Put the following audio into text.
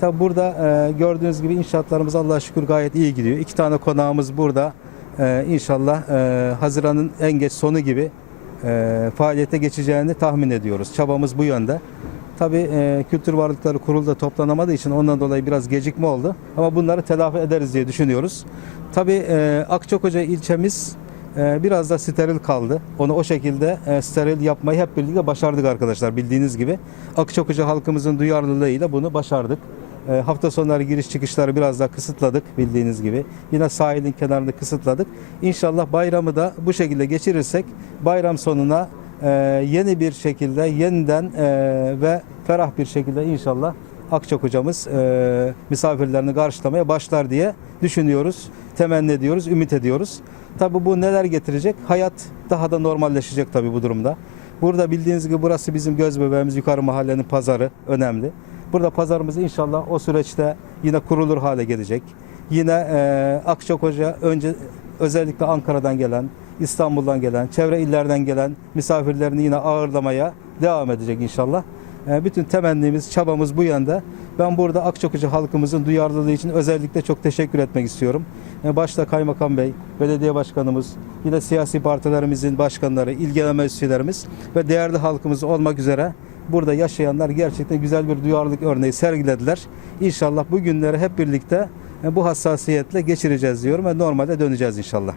Tabi burada e, gördüğünüz gibi inşaatlarımız Allah'a şükür gayet iyi gidiyor. İki tane konağımız burada. E, inşallah e, Haziran'ın en geç sonu gibi e, faaliyete geçeceğini tahmin ediyoruz. Çabamız bu yönde. Tabii e, Kültür Varlıkları Kurulu'da toplanamadığı için ondan dolayı biraz gecikme oldu. Ama bunları telafi ederiz diye düşünüyoruz. Tabii e, Akçakoca ilçemiz e, biraz da steril kaldı. Onu o şekilde e, steril yapmayı hep birlikte başardık arkadaşlar bildiğiniz gibi. Akçakoca halkımızın duyarlılığıyla bunu başardık. E, hafta sonları giriş çıkışları biraz daha kısıtladık bildiğiniz gibi. Yine sahilin kenarını kısıtladık. İnşallah bayramı da bu şekilde geçirirsek bayram sonuna e, yeni bir şekilde yeniden e, ve ferah bir şekilde inşallah Akçak hocamız e, misafirlerini karşılamaya başlar diye düşünüyoruz, temenni ediyoruz, ümit ediyoruz. Tabii bu neler getirecek? Hayat daha da normalleşecek tabii bu durumda. Burada bildiğiniz gibi burası bizim göz bebeğimiz yukarı mahallenin pazarı önemli. Burada pazarımız inşallah o süreçte yine kurulur hale gelecek. Yine e, Akçakoca önce özellikle Ankara'dan gelen, İstanbul'dan gelen, çevre illerden gelen misafirlerini yine ağırlamaya devam edecek inşallah. E, bütün temennimiz, çabamız bu yönde. Ben burada Akçakoca halkımızın duyarlılığı için özellikle çok teşekkür etmek istiyorum. E, Başta Kaymakam Bey, Belediye Başkanımız, yine siyasi partilerimizin başkanları, ilgilenen meclisçilerimiz ve değerli halkımız olmak üzere burada yaşayanlar gerçekten güzel bir duyarlılık örneği sergilediler. İnşallah bu günleri hep birlikte bu hassasiyetle geçireceğiz diyorum ve normalde döneceğiz inşallah.